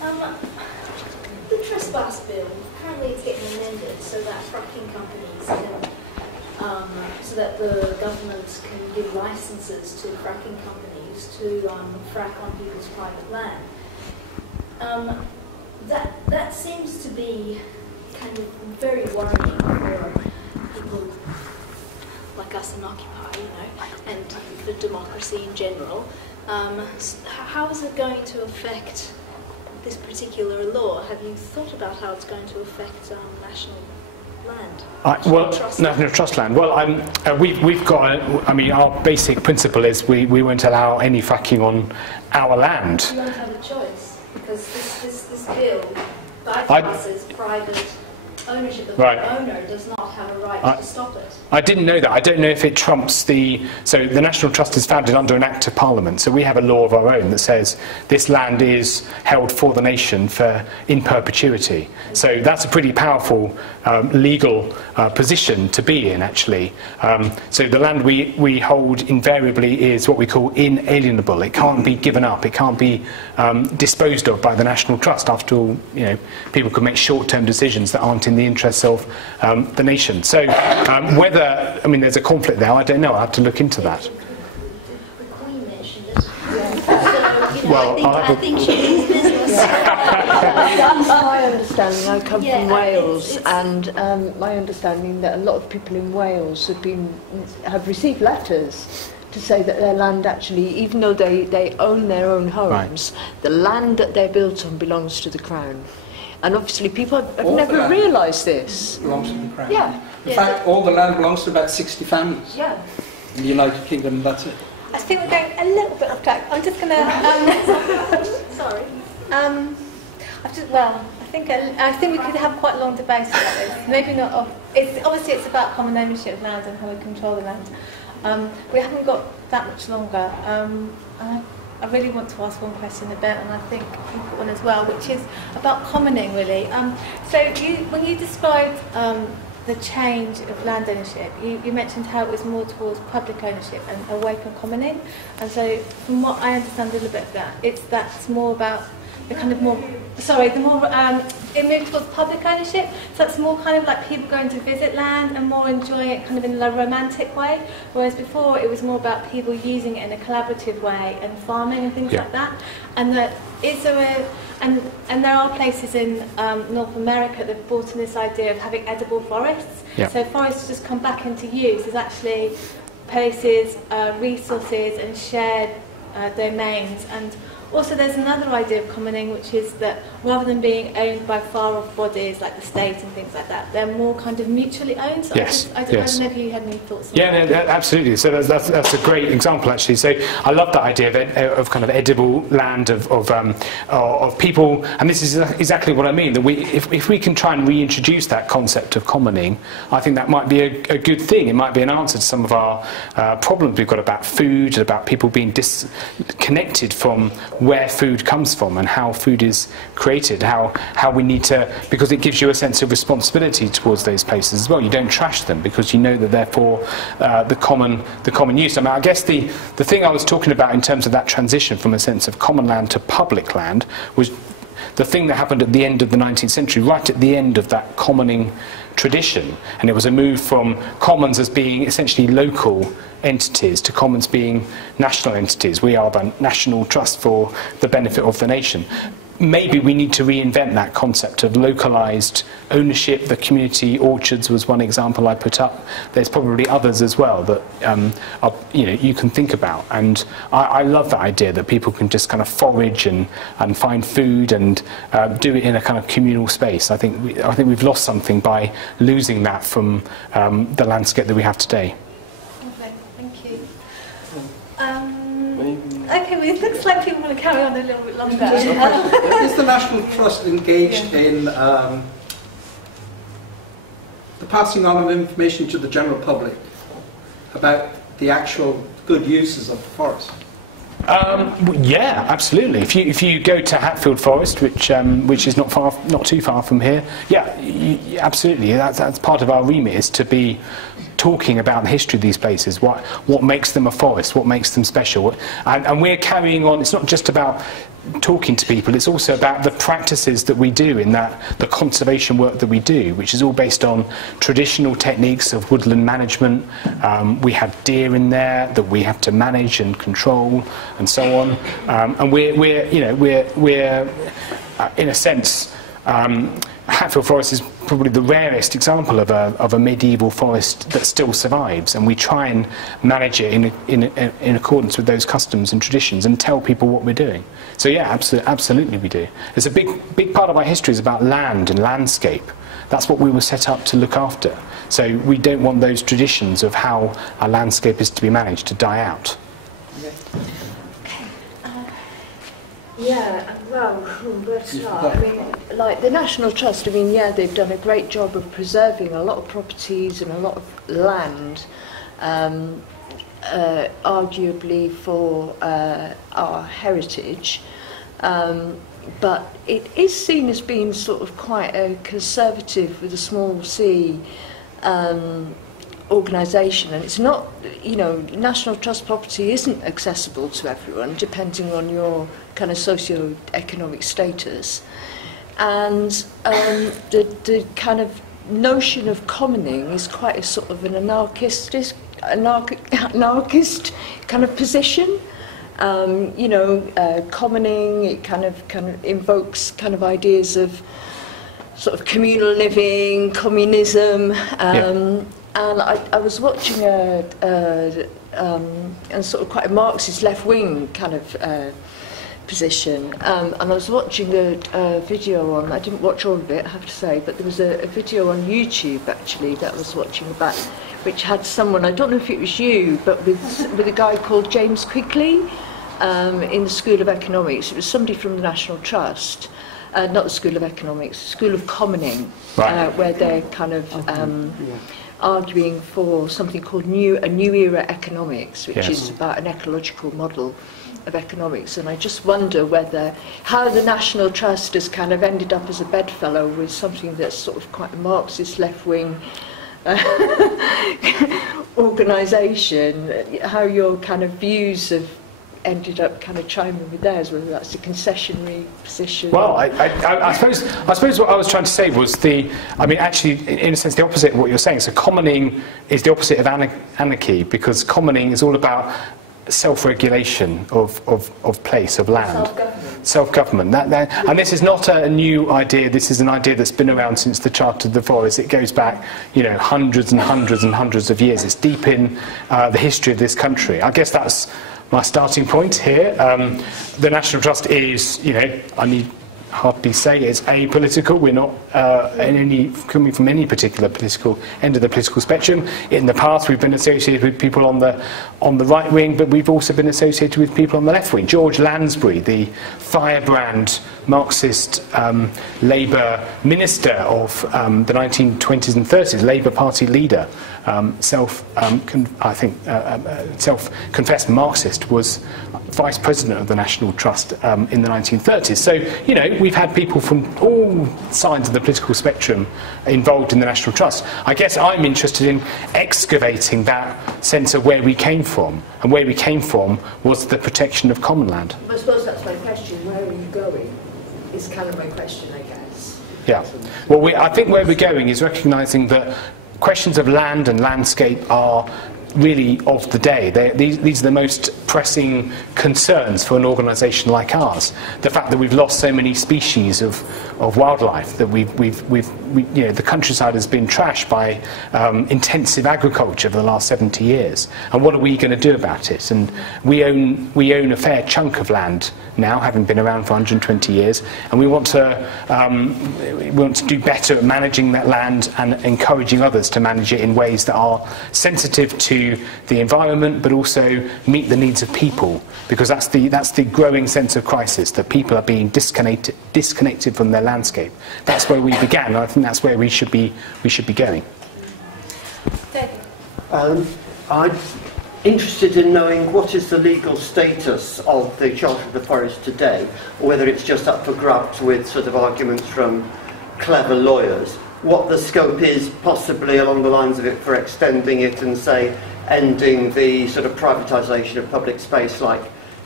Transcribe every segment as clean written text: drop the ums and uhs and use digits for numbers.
The trespass bill, apparently it's getting amended so that fracking companies can, so that the government can give licenses to fracking companies to frack on people's private land. That seems to be kind of very worrying for people like us in Occupy, and for democracy in general. How is it going to affect this particular law? Have you thought about how it's going to affect national land? National trust land. Well, we've got. I mean, our basic principle is we won't allow any fracking on our land. You won't have a choice because this bill bypasses private ownership. The owner does not have a right to stop it. I didn't know that. I don't know if it trumps so the National Trust is founded under an Act of Parliament, so we have a law of our own that says this land is held for the nation in perpetuity. So that's a pretty powerful legal position to be in, actually. So the land we hold invariably is what we call inalienable. It can't be given up. It can't be disposed of by the National Trust. After all, people can make short-term decisions that aren't in the interests of the nation. So whether, there's a conflict there, I don't know. I'll have to look into that. The Queen mentioned it. I think she means business. That's my understanding. I come from Wales, and my understanding that a lot of people in Wales have received letters to say that their land actually, even though they own their own homes, the land that they're built on belongs to the Crown. And obviously people have never realised this. Belongs to the Crown. Yeah. In fact, all the land belongs to about 60 families. Yeah. In the United Kingdom, and that's it. I think we're going a little bit off track. I'm just going to... Sorry. I think we could have quite a long debate about this. Maybe not. Obviously, it's about common ownership of land and how we control the land. We haven't got that much longer. I really want to ask one question about, and I think you've got one as well, which is about commoning, really. When you described the change of land ownership, you mentioned how it was more towards public ownership and away from commoning. And so, from what I understand a little bit of that, that's more about it moved towards public ownership, so it's more kind of like people going to visit land and more enjoying it kind of in a romantic way, whereas before it was more about people using it in a collaborative way and farming and things like that. And there are places in North America that have brought in this idea of having edible forests. So forests just come back into use as actually places, resources and shared domains. And also there's another idea of commoning, which is that rather than being owned by far-off bodies like the state and things like that, they're more kind of mutually owned. So I don't know if you had any thoughts on that. Yeah, no, absolutely. So that's a great example, actually. So I love that idea of kind of edible land, of people, and this is exactly what I mean, that if we can try and reintroduce that concept of commoning, I think that might be a good thing. It might be an answer to some of our problems we've got about food, about people being disconnected from where food comes from and how food is created, how we need to, because it gives you a sense of responsibility towards those places as well. You don't trash them because you know that they're for the common use. I guess the thing I was talking about in terms of that transition from a sense of common land to public land was the thing that happened at the end of the 19th century, right at the end of that commoning tradition, and it was a move from commons as being essentially local entities to commons being national entities. We are the national trust for the benefit of the nation. Maybe we need to reinvent that concept of localised ownership. The community orchards was one example I put up. There's probably others as well that you can think about. And I love that idea that people can just kind of forage and find food and do it in a kind of communal space. I think we've lost something by losing that from the landscape that we have today. Okay, thank you. Okay, well, it looks like people want to carry on a little bit longer. Is the National Trust engaged in the passing on of information to the general public about the actual good uses of the forest? Yeah, absolutely. If you go to Hatfield Forest, which is not too far from here, absolutely. That's part of our remit, is to be talking about the history of these places, what makes them a forest, what makes them special. And we're carrying on. It's not just about talking to people, it's also about the practices that we do in that, the conservation work that we do, which is all based on traditional techniques of woodland management. We have deer in there that we have to manage and control and so on. And we're in a sense, Hatfield Forest is probably the rarest example of a medieval forest that still survives, and we try and manage it in accordance with those customs and traditions and tell people what we're doing. So yeah, absolutely we do. There's a big part of our history is about land and landscape. That's what we were set up to look after. So we don't want those traditions of how our landscape is to be managed to die out. Yeah, well, where to start? I mean, like the National Trust, I mean, yeah, they've done a great job of preserving a lot of properties and a lot of land, arguably for our heritage, but it is seen as being sort of quite a conservative with a small c organisation, and it's not, you know, National Trust property isn't accessible to everyone depending on your kind of socio-economic status, and the kind of notion of commoning is quite a sort of an anarchist kind of position. You know, commoning, it kind of invokes kind of ideas of sort of communal living, communism. And I was watching a sort of quite a Marxist left-wing kind of position, and I was watching a video on, I didn't watch all of it, I have to say, but there was a video on YouTube actually that I was watching about, which had someone, I don't know if it was you, but with a guy called James Quigley in the School of Economics. It was somebody from the National Trust, not the School of Economics, the School of Commoning, right. Where they're kind of arguing for something called a new era economics, which is about an ecological model of economics. And I just wonder how the National Trust has kind of ended up as a bedfellow with something that's sort of quite a Marxist left-wing organisation, how your kind of views have ended up kind of chiming with theirs, whether that's a concessionary position. Well, I suppose what I was trying to say was actually, in a sense, the opposite of what you're saying. So commoning is the opposite of anarchy, because commoning is all about self-regulation of place, of land. Self-government. And this is not a new idea. This is an idea that's been around since the Charter of the Forest. It goes back, you know, hundreds and hundreds and hundreds of years. It's deep in the history of this country. I guess that's my starting point here. The National Trust is, you know, I need hardly say it's apolitical. We're not coming from any particular political end of the political spectrum. In the past, we've been associated with people on the right wing, but we've also been associated with people on the left wing. George Lansbury, the firebrand Marxist Labour minister of the 1920s and 30s, Labour Party leader, self-confessed Marxist, was vice president of the National Trust in the 1930s. So, you know, we've had people from all sides of the political spectrum involved in the National Trust. I guess I'm interested in excavating that sense of where we came from, and where we came from was the protection of common land. I suppose that's my question. Where are you going? Is kind of my question, I guess. Yeah. Well, I think where we're going is recognising that questions of land and landscape are really of the day. These are the most pressing concerns for an organisation like ours. The fact that we've lost so many species of wildlife, that you know, the countryside has been trashed by intensive agriculture for the last 70 years. And what are we going to do about it? And we own a fair chunk of land now, having been around for 120 years, and we want to do better at managing that land and encouraging others to manage it in ways that are sensitive to the environment, but also meet the needs of people, because that's the growing sense of crisis, that people are being disconnected from their landscape. That's where we began, and I think that's where we should be going. I'm interested in knowing what is the legal status of the Charter of the Forest today, or whether it's just up for grabs with sort of arguments from clever lawyers. what the scope is, possibly along the lines of it, for extending it and, say, ending the sort of privatisation of public space like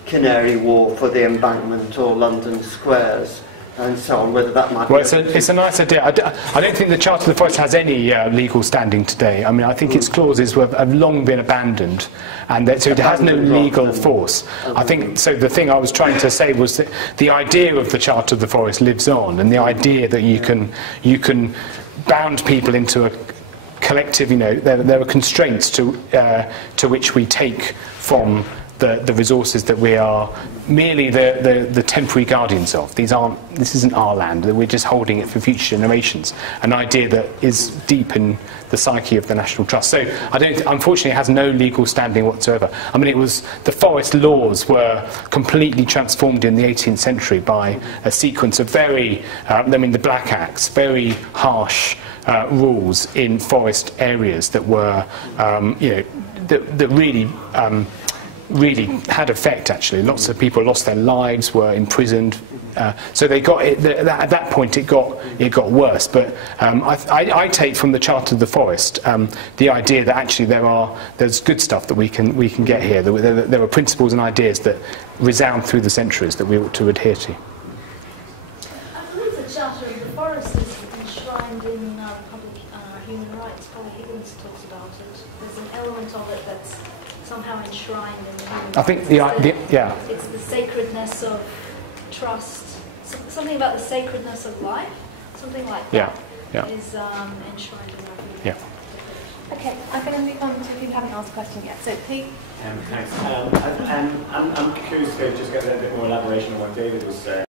Canary Wharf for the Embankment or London Squares and so on, whether that might be... Well, it's a nice idea. I don't think the Charter of the Forest has any legal standing today. I mean, I think its clauses have long been abandoned, and so it has no legal force. I think, so the thing I was trying to say was that the idea of the Charter of the Forest lives on, and the idea that you can bound people into a collective, you know, there are constraints to which we take from the resources that we are merely the temporary guardians of. This isn't our land, that we're just holding it for future generations. An idea that is deep in the psyche of the National Trust. So unfortunately, it has no legal standing whatsoever. I mean, the forest laws were completely transformed in the 18th century by a sequence of the Black Acts, very harsh rules in forest areas that were, that really had effect, actually. Lots of people lost their lives, were imprisoned. So they got it, at that point it got worse. But I take from the Charter of the Forest the idea that actually there's good stuff that we can get here. There are principles and ideas that resound through the centuries that we ought to adhere to. I believe the Charter of the Forest is enshrined in public human rights. Polly Higgins talks about it. There's an element of it that's somehow enshrined in the human rights. I think it's the sacredness of trust, something about the sacredness of life, something like that is enshrined in our human rights. Okay, I'm going to move on to if you haven't asked a question yet. So Pete. Thanks. I'm curious to just get a little bit more elaboration on what David was saying.